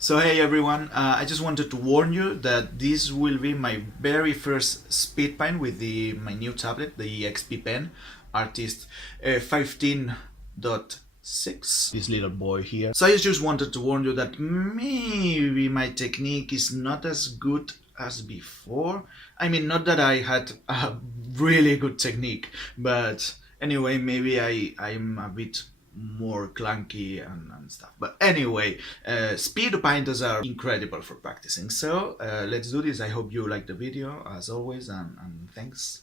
So hey everyone, I just wanted to warn you that this will be my very first speed paint with my new tablet, the XP Pen Artist 15.6. This little boy here. So I just wanted to warn you that maybe my technique is not as good as before. I mean, not that I had a really good technique, but anyway, maybe I'm a bit more clunky and stuff. But anyway, speed painters are incredible for practicing. So let's do this. I hope you like the video as always, and thanks.